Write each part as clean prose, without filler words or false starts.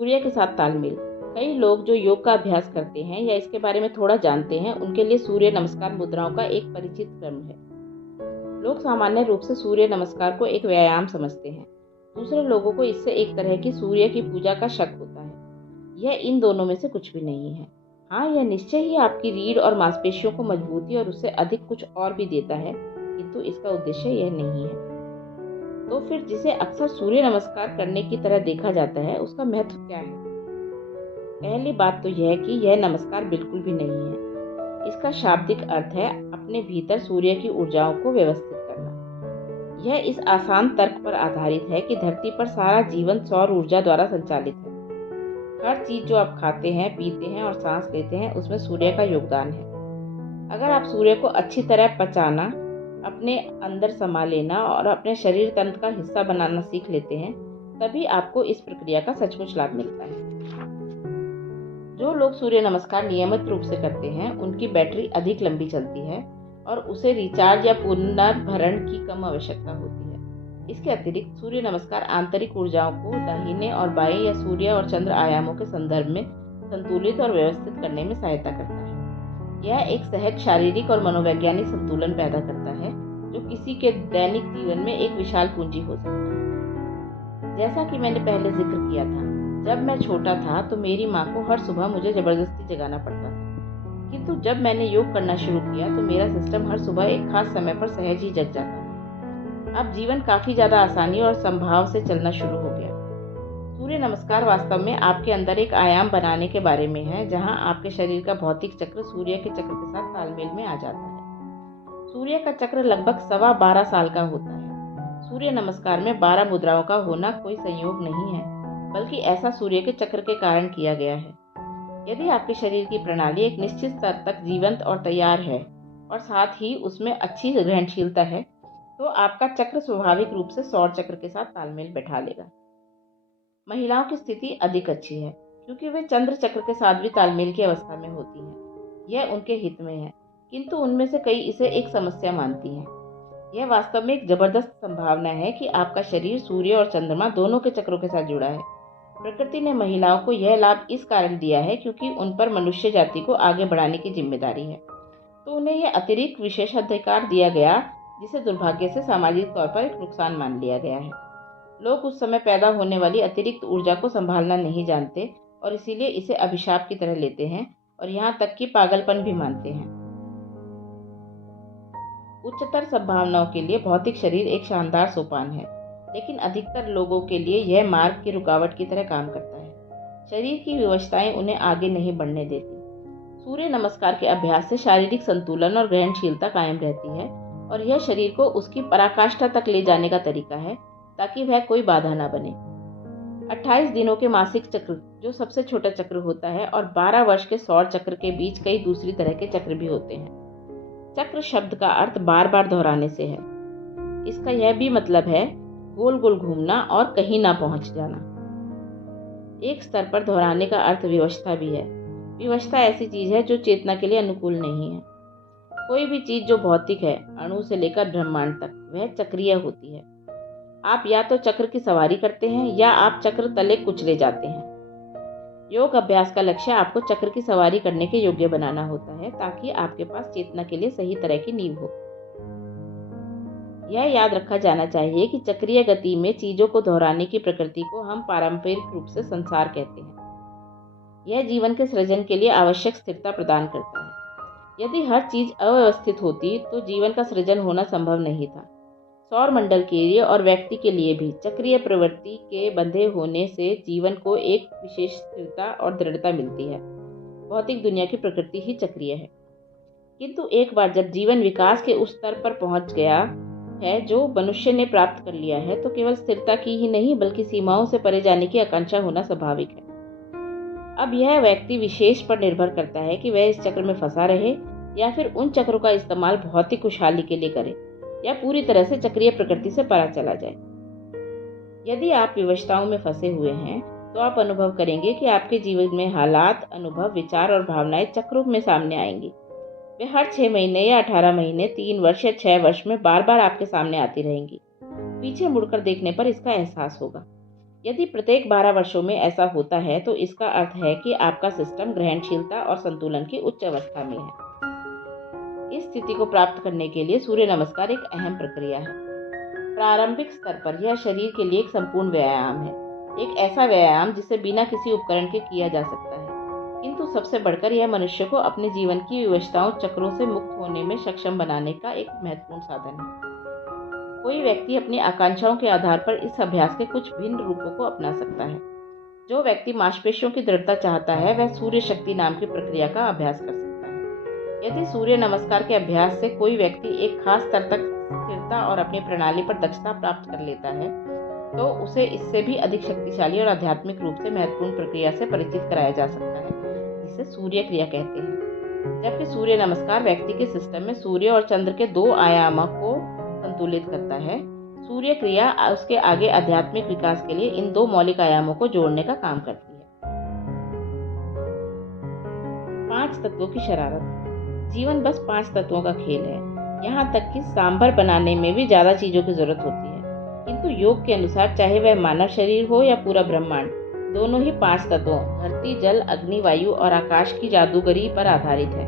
सूर्य के साथ तालमेल। कई लोग जो योग का अभ्यास करते हैं या इसके बारे में थोड़ा जानते हैं, उनके लिए सूर्य नमस्कार मुद्राओं का एक परिचित क्रम है। लोग सामान्य रूप से सूर्य नमस्कार को एक व्यायाम समझते हैं। दूसरे लोगों को इससे एक तरह की सूर्य की पूजा का शक होता है। यह इन दोनों में से कुछ भी नहीं है। हाँ, यह निश्चय ही आपकी रीढ़ और मांसपेशियों को मजबूती और उससे अधिक कुछ और भी देता है, किंतु इसका उद्देश्य यह नहीं है। तो फिर जिसे अक्सर सूर्य नमस्कार करने की तरह देखा जाता है, उसका महत्व क्या है? पहली बात तो यह कि यह नमस्कार बिल्कुल भी नहीं है। इसका शाब्दिक अर्थ है अपने भीतर सूर्य की ऊर्जाओं को व्यवस्थित करना। यह इस आसान तर्क पर आधारित है कि धरती पर सारा जीवन सौर ऊर्जा द्वारा संचालित है। हर चीज जो आप खाते हैं, पीते हैं और सांस लेते हैं, उसमें सूर्य का योगदान है। अगर आप सूर्य को अच्छी तरह पचाना, अपने अंदर समा लेना और अपने शरीर तंत्र का हिस्सा बनाना सीख लेते हैं, तभी आपको इस प्रक्रिया का सचमुच लाभ मिलता है। जो लोग सूर्य नमस्कार नियमित रूप से करते हैं, उनकी बैटरी अधिक लंबी चलती है और उसे रिचार्ज या पुनर्भरण की कम आवश्यकता होती है। इसके अतिरिक्त सूर्य नमस्कार आंतरिक ऊर्जाओं को दाहिने और बाएं या सूर्य और चंद्र आयामों के संदर्भ में संतुलित और व्यवस्थित करने में सहायता करता है। यह एक सहज शारीरिक और मनोवैज्ञानिक संतुलन पैदा करता है, जो किसी के दैनिक जीवन में एक विशाल पूंजी हो सकता है। जैसा कि मैंने पहले जिक्र किया था, जब मैं छोटा था तो मेरी माँ को हर सुबह मुझे जबरदस्ती जगाना पड़ता था, किंतु जब मैंने योग करना शुरू किया तो मेरा सिस्टम हर सुबह एक खास समय पर सहज ही जग जाता था। अब जीवन काफी ज्यादा आसानी और संभाव से चलना शुरू हो गया। सूर्य नमस्कार वास्तव में आपके अंदर एक आयाम बनाने के बारे में है, जहाँ आपके शरीर का भौतिक चक्र सूर्य के चक्र के साथ तालमेल में आ जाता है। सूर्य का चक्र लगभग 12.25 साल का होता है। सूर्य नमस्कार में 12 मुद्राओं का होना कोई संयोग नहीं है, बल्कि ऐसा सूर्य के चक्र के कारण किया गया है। यदि आपके शरीर की प्रणाली एक निश्चित स्तर तक जीवंत और तैयार है और साथ ही उसमें अच्छी ग्रहणशीलता है, तो आपका चक्र स्वाभाविक रूप से सौर चक्र के साथ तालमेल बैठा लेगा। महिलाओं की स्थिति अधिक अच्छी है, क्योंकि वे चंद्र चक्र के साथ भी तालमेल की अवस्था में होती हैं। यह उनके हित में है, किंतु उनमें से कई इसे एक समस्या मानती हैं। यह वास्तव में एक जबरदस्त संभावना है कि आपका शरीर सूर्य और चंद्रमा दोनों के चक्रों के साथ जुड़ा है। प्रकृति ने महिलाओं को यह लाभ इस कारण दिया है क्योंकि उन पर मनुष्य जाति को आगे बढ़ाने की जिम्मेदारी है, तो उन्हें यह अतिरिक्त विशेषाधिकार दिया गया, जिसे दुर्भाग्य से सामाजिक तौर पर एक नुकसान मान लिया गया है। लोग उस समय पैदा होने वाली अतिरिक्त ऊर्जा को संभालना नहीं जानते और इसीलिए इसे अभिशाप की तरह लेते हैं और यहाँ तक कि पागलपन भी मानते हैं। उच्चतर संभावनाओं के लिए भौतिक शरीर एक शानदार सोपान है, लेकिन अधिकतर लोगों के लिए यह मार्ग की रुकावट की तरह काम करता है। शरीर की विवशताएं उन्हें आगे नहीं बढ़ने देती। सूर्य नमस्कार के अभ्यास से शारीरिक संतुलन और ग्रहणशीलता कायम रहती है और यह शरीर को उसकी पराकाष्ठा तक ले जाने का तरीका है, ताकि वह कोई बाधा न बने। 28 दिनों के मासिक चक्र, जो सबसे छोटा चक्र होता है, और 12 वर्ष के सौर चक्र के बीच कई दूसरी तरह के चक्र भी होते हैं। चक्र शब्द का अर्थ बार बार दोहराने से है। इसका यह भी मतलब है गोल गोल घूमना और कहीं ना पहुंच जाना। एक स्तर पर दोहराने का अर्थ विवशता भी है। विवशता ऐसी चीज है जो चेतना के लिए अनुकूल नहीं है। कोई भी चीज जो भौतिक है, अणु से लेकर ब्रह्मांड तक, वह चक्रीय होती है। आप या तो चक्र की सवारी करते हैं या आप चक्र तले कुचले जाते हैं। योग अभ्यास का लक्ष्य आपको चक्र की सवारी करने के योग्य बनाना होता है, ताकि आपके पास चेतना के लिए सही तरह की नींव हो। यह याद रखा जाना चाहिए कि चक्रीय गति में चीजों को दोहराने की प्रकृति को हम पारंपरिक रूप से संसार कहते हैं। यह जीवन के सृजन के लिए आवश्यक स्थिरता प्रदान करता है। यदि हर चीज अव्यवस्थित होती तो जीवन का सृजन होना संभव नहीं था। सौर मंडल के लिए और व्यक्ति के लिए भी चक्रीय प्रवृत्ति के बंधे होने से जीवन को एक विशेष स्थिरता और दृढ़ता मिलती है। भौतिक दुनिया की प्रकृति ही चक्रीय है, किंतु एक बार जब जीवन विकास के उस स्तर पर पहुंच गया है जो मनुष्य ने प्राप्त कर लिया है, तो केवल स्थिरता की ही नहीं बल्कि सीमाओं से परे जाने की आकांक्षा होना स्वाभाविक है। अब यह व्यक्ति विशेष पर निर्भर करता है कि वह इस चक्र में फंसा रहे या फिर उन चक्रों का इस्तेमाल भौतिक खुशहाली के लिए करे, या पूरी तरह से चक्रीय प्रकृति से परा चला जाए। यदि आप विवशताओं में फंसे हुए हैं, तो आप अनुभव करेंगे कि आपके जीवन में हालात, अनुभव, विचार और भावनाएं चक्रों में सामने आएंगी। वे हर 6 महीने या 18 महीने, 3 वर्ष या 6 वर्ष में बार बार आपके सामने आती रहेंगी। पीछे मुड़कर देखने पर इसका एहसास होगा। यदि प्रत्येक 12 वर्षों में ऐसा होता है तो इसका अर्थ है कि आपका सिस्टम ग्रहणशीलता और संतुलन की उच्च अवस्था में है। इस स्थिति को प्राप्त करने के लिए सूर्य नमस्कार एक अहम प्रक्रिया है। प्रारंभिक स्तर पर यह शरीर के लिए एक संपूर्ण व्यायाम है, एक ऐसा व्यायाम जिसे बिना किसी उपकरण के किया जा सकता है, किंतु सबसे बढ़कर यह मनुष्य को अपने जीवन की विवशताओं चक्रों से मुक्त होने में सक्षम बनाने का एक महत्वपूर्ण साधन है। कोई व्यक्ति अपनी आकांक्षाओं के आधार पर इस अभ्यास के कुछ भिन्न रूपों को अपना सकता है। जो व्यक्ति मांसपेशियों की दृढ़ता चाहता है वह सूर्य शक्ति नाम की प्रक्रिया का अभ्यास कर सकता है। यदि सूर्य नमस्कार के अभ्यास से कोई व्यक्ति एक खास स्तर तक स्थिरता और अपनी प्रणाली पर दक्षता प्राप्त कर लेता है तो उसे इससे भी अधिक शक्तिशाली और आध्यात्मिक रूप से महत्वपूर्ण प्रक्रिया से परिचित कराया जा सकता है, जिसे सूर्य क्रिया कहते हैं। जबकि सूर्य नमस्कार व्यक्ति के सिस्टम में सूर्य और चंद्र के 2 आयामों को संतुलित करता है, सूर्य क्रिया उसके आगे आध्यात्मिक विकास के लिए इन 2 मौलिक आयामों को जोड़ने का काम करती है। 5 तत्वों की शरारत। जीवन बस 5 तत्वों का खेल है। यहाँ तक कि सांभर बनाने में भी ज्यादा चीजों की जरूरत होती है, किंतु योग के अनुसार चाहे वह मानव शरीर हो या पूरा ब्रह्मांड, दोनों ही 5 तत्वों धरती, जल, अग्नि, वायु और आकाश की जादूगरी पर आधारित है।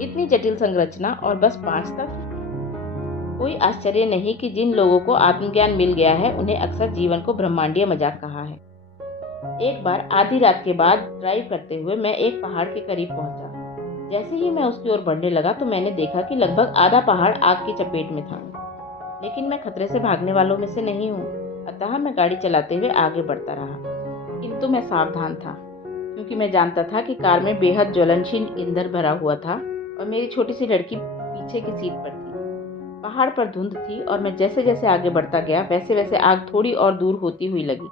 इतनी जटिल संरचना और बस 5 तत्व। कोई आश्चर्य नहीं कि जिन लोगों को आत्मज्ञान मिल गया है उन्हें अक्सर जीवन को ब्रह्मांडीय मजाक कहा है। एक बार आधी रात के बाद ड्राइव करते हुए मैं एक पहाड़ के करीब पहुंचा। जैसे ही मैं उसकी ओर बढ़ने लगा तो मैंने देखा कि लगभग आधा पहाड़ आग की चपेट में था। लेकिन मैं खतरे से भागने वालों में से नहीं हूँ, अतः मैं गाड़ी चलाते हुए आगे बढ़ता रहा। किंतु मैं सावधान था, क्योंकि मैं जानता था कि कार में बेहद ज्वलनशील ईंधन भरा हुआ था और मेरी छोटी सी लड़की पीछे की सीट पर थी। पहाड़ पर धुंध थी और मैं जैसे जैसे आगे बढ़ता गया वैसे वैसे आग थोड़ी और दूर होती हुई लगी।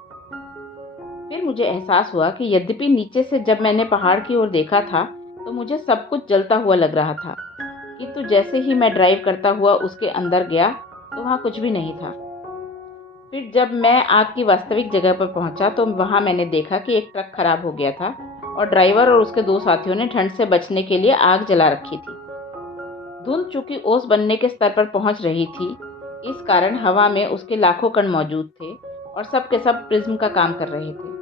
फिर मुझे एहसास हुआ कि यद्यपि नीचे से जब मैंने पहाड़ की ओर देखा था तो मुझे सब कुछ जलता हुआ लग रहा था, किंतु जैसे ही मैं ड्राइव करता हुआ उसके अंदर गया तो वहाँ कुछ भी नहीं था। फिर जब मैं आग की वास्तविक जगह पर पहुंचा तो वहाँ मैंने देखा कि एक ट्रक खराब हो गया था और ड्राइवर और उसके 2 साथियों ने ठंड से बचने के लिए आग जला रखी थी। धुंध चूंकि ओस बनने के स्तर पर पहुंच रही थी, इस कारण हवा में उसके लाखों कण मौजूद थे और सब के सब प्रिज्म का काम कर रहे थे।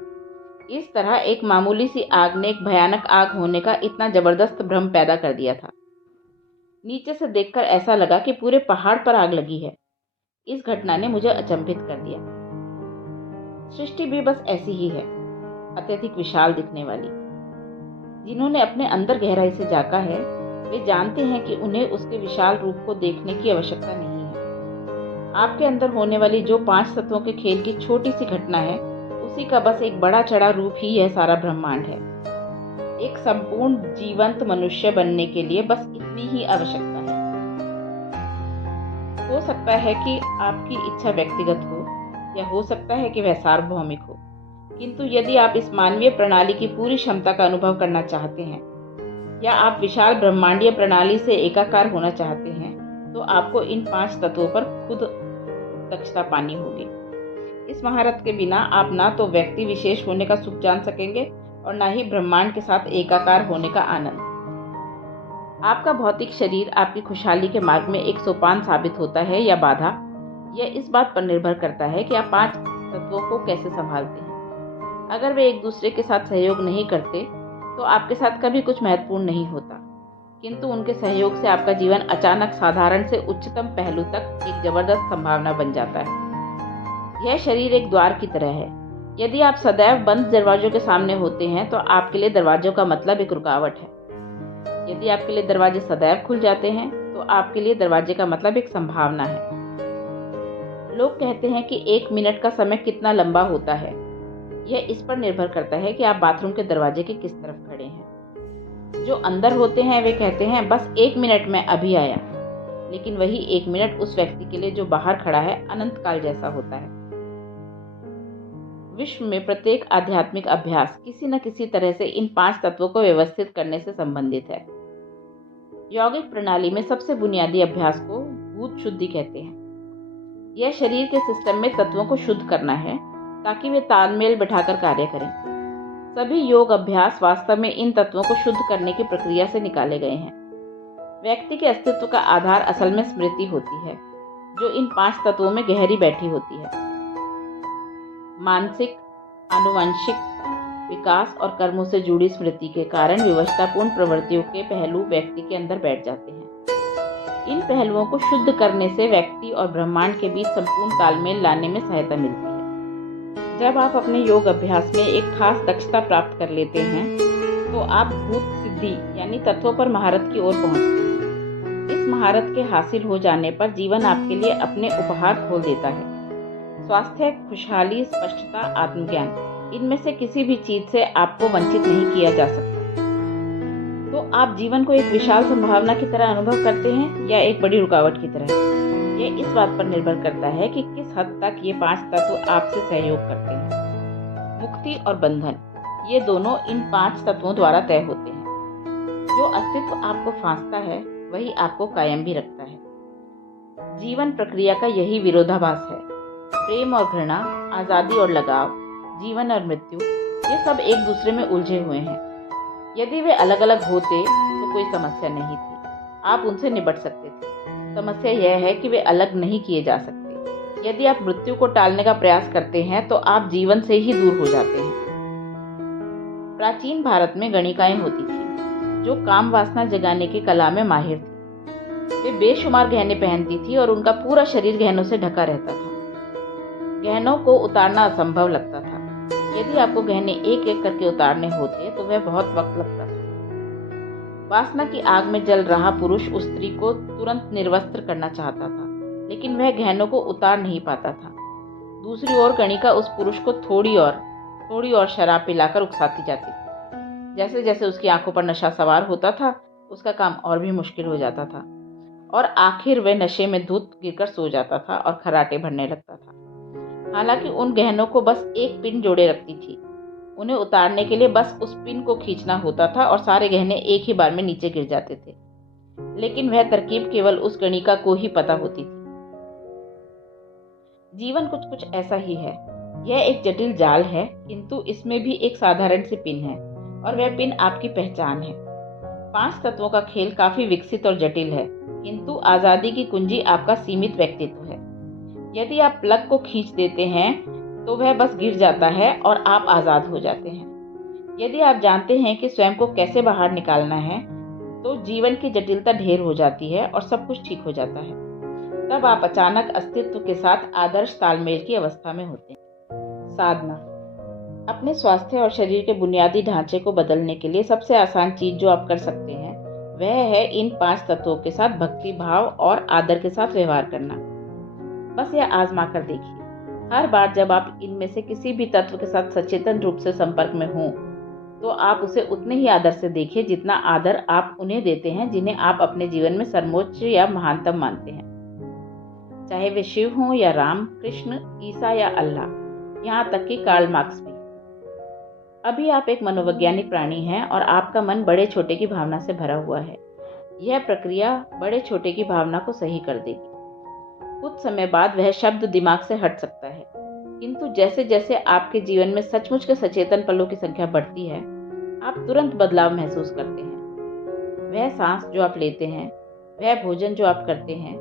इस तरह एक मामूली सी आग ने एक भयानक आग होने का इतना जबरदस्त भ्रम पैदा कर दिया था। नीचे से देखकर ऐसा लगा कि पूरे पहाड़ पर आग लगी है। इस घटना ने मुझे अचंभित कर दिया। सृष्टि भी बस ऐसी ही है, अत्यधिक विशाल दिखने वाली। जिन्होंने अपने अंदर गहराई से झांका है वे जानते हैं कि उन्हें उसके विशाल रूप को देखने की आवश्यकता नहीं है। आपके अंदर होने वाली जो 5 तत्वों के खेल की छोटी सी घटना है, उसी का बस एक बड़ा चढ़ा रूप ही यह सारा ब्रह्मांड है। एक संपूर्ण जीवंत मनुष्य बनने के लिए बस इतनी ही आवश्यकता है। हो सकता है कि आपकी इच्छा व्यक्तिगत हो या हो सकता है कि वह सार्वभौमिक हो, किंतु यदि आप इस मानवीय प्रणाली की पूरी क्षमता का अनुभव करना चाहते हैं या आप विशाल ब्रह्मांडीय प्रणाली से एकाकार होना चाहते हैं तो आपको इन 5 तत्वों पर खुद दक्षता पानी होगी। इस महारत के बिना आप ना तो व्यक्ति विशेष होने का सुख जान सकेंगे और ना ही ब्रह्मांड के साथ एकाकार होने का आनंद। आपका भौतिक शरीर आपकी खुशहाली के मार्ग में एक सोपान साबित होता है या बाधा, यह इस बात पर निर्भर करता है कि आप 5 तत्वों को कैसे संभालते हैं। अगर वे एक दूसरे के साथ सहयोग नहीं करते तो आपके साथ कभी कुछ महत्वपूर्ण नहीं होता, किंतु उनके सहयोग से आपका जीवन अचानक साधारण से उच्चतम पहलू तक एक जबरदस्त संभावना बन जाता है। यह शरीर एक द्वार की तरह है। यदि आप सदैव बंद दरवाजों के सामने होते हैं तो आपके लिए दरवाजों का मतलब एक रुकावट है। यदि आपके लिए दरवाजे सदैव खुल जाते हैं तो आपके लिए दरवाजे का मतलब एक संभावना है। लोग कहते हैं कि 1 मिनट का समय कितना लंबा होता है। यह इस पर निर्भर करता है कि आप बाथरूम के दरवाजे के किस तरफ खड़े हैं। जो अंदर होते हैं वे कहते हैं बस 1 मिनट में अभी आया, लेकिन वही 1 मिनट उस व्यक्ति के लिए जो बाहर खड़ा है अनंत काल जैसा होता है। विश्व में प्रत्येक आध्यात्मिक अभ्यास किसी न किसी तरह से इन 5 तत्वों को व्यवस्थित करने से संबंधित है। यौगिक प्रणाली में सबसे बुनियादी अभ्यास को भूत शुद्धि कहते हैं। यह शरीर के सिस्टम में तत्वों को शुद्ध करना है ताकि वे तालमेल बिठाकर कार्य करें। सभी योग अभ्यास वास्तव में इन तत्वों को शुद्ध करने की प्रक्रिया से निकाले गए हैं। व्यक्ति के अस्तित्व का आधार असल में स्मृति होती है, जो इन 5 तत्वों में गहरी बैठी होती है। मानसिक, आनुवंशिक विकास और कर्मों से जुड़ी स्मृति के कारण विवशतापूर्ण प्रवृत्तियों के पहलू व्यक्ति के अंदर बैठ जाते हैं। इन पहलुओं को शुद्ध करने से व्यक्ति और ब्रह्मांड के बीच संपूर्ण तालमेल लाने में सहायता मिलती है। जब आप अपने योग अभ्यास में एक खास दक्षता प्राप्त कर लेते हैं तो आप भूत सिद्धि यानी तत्वों पर महारत की ओर पहुंचते हैं। इस महारत के हासिल हो जाने पर जीवन आपके लिए अपने उपहार खोल देता है। स्वास्थ्य, खुशहाली, स्पष्टता, आत्मज्ञान, इनमें से किसी भी चीज से आपको वंचित नहीं किया जा सकता। तो आप जीवन को एक विशाल संभावना की तरह अनुभव करते हैं या एक बड़ी रुकावट की तरह? यह इस बात पर निर्भर करता है कि किस हद तक ये 5 तत्व आपसे सहयोग करते हैं। मुक्ति और बंधन, ये दोनों इन 5 तत्वों द्वारा तय होते हैं। जो अस्तित्व आपको फांसता है वही आपको कायम भी रखता है। जीवन प्रक्रिया का यही विरोधाभास है। प्रेम और घृणा, आज़ादी और लगाव, जीवन और मृत्यु, ये सब एक दूसरे में उलझे हुए हैं। यदि वे अलग अलग होते तो कोई समस्या नहीं थी, आप उनसे निपट सकते थे। समस्या यह है कि वे अलग नहीं किए जा सकते। यदि आप मृत्यु को टालने का प्रयास करते हैं तो आप जीवन से ही दूर हो जाते हैं। प्राचीन भारत में गणिकाएं होती थीं, जो काम वासना जगाने की कला में माहिर थी। वे बेशुमार गहने पहनती थी और उनका पूरा शरीर गहनों से ढका रहता था। गहनों को उतारना असंभव लगता था। यदि आपको गहने एक एक करके उतारने होते तो वह बहुत वक्त लगता था। वासना की आग में जल रहा पुरुष उस स्त्री को तुरंत निर्वस्त्र करना चाहता था, लेकिन वह गहनों को उतार नहीं पाता था। दूसरी ओर गणिका उस पुरुष को थोड़ी और शराब पिलाकर उकसाती जाती थी। जैसे जैसे उसकी आंखों पर नशा सवार होता था, उसका काम और भी मुश्किल हो जाता था और आखिर वह नशे में धुत गिरकर सो जाता था और खर्राटे भरने लगता था। हालांकि उन गहनों को बस एक पिन जोड़े रखती थी। उन्हें उतारने के लिए बस उस पिन को खींचना होता था और सारे गहने एक ही बार में नीचे गिर जाते थे। लेकिन वह तरकीब केवल उस गणिका को ही पता होती थी। जीवन कुछ ऐसा ही है। यह एक जटिल जाल है, किंतु इसमें भी एक साधारण सी पिन है और वह पिन आपकी पहचान है। 5 तत्वों का खेल काफी विकसित और जटिल है, किंतु आजादी की कुंजी आपका सीमित व्यक्तित्व है। यदि आप प्लग को खींच देते हैं तो वह बस गिर जाता है और आप आज़ाद हो जाते हैं। यदि आप जानते हैं कि स्वयं को कैसे बाहर निकालना है तो जीवन की जटिलता ढेर हो जाती है और सब कुछ ठीक हो जाता है। तब आप अचानक अस्तित्व के साथ आदर्श तालमेल की अवस्था में होते हैं। साधना। अपने स्वास्थ्य और शरीर के बुनियादी ढांचे को बदलने के लिए सबसे आसान चीज जो आप कर सकते हैं वह है इन 5 तत्वों के साथ भक्ति भाव और आदर के साथ व्यवहार करना। बस यह आजमा कर देखिए। हर बार जब आप इनमें से किसी भी तत्व के साथ सचेतन रूप से संपर्क में हों तो आप उसे उतने ही आदर से देखिए जितना आदर आप उन्हें देते हैं जिन्हें आप अपने जीवन में सर्वोच्च या महानतम मानते हैं। चाहे वे शिव हों या राम, कृष्ण, ईसा या अल्लाह, यहाँ तक कि कार्ल मार्क्स भी। अभी आप एक मनोवैज्ञानिक प्राणी हैं और आपका मन बड़े छोटे की भावना से भरा हुआ है। यह प्रक्रिया बड़े छोटे की भावना को सही कर देगी। कुछ समय बाद वह शब्द दिमाग से हट सकता है, किंतु जैसे जैसे आपके जीवन में सचमुच के सचेतन पलों की संख्या बढ़ती है आप तुरंत बदलाव महसूस करते हैं। वह सांस जो आप लेते हैं, वह भोजन जो आप करते हैं,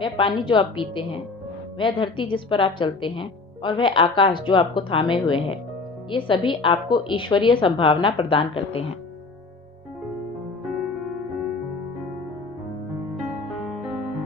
वह पानी जो आप पीते हैं, वह धरती जिस पर आप चलते हैं और वह आकाश जो आपको थामे हुए है, ये सभी आपको ईश्वरीय संभावना प्रदान करते हैं।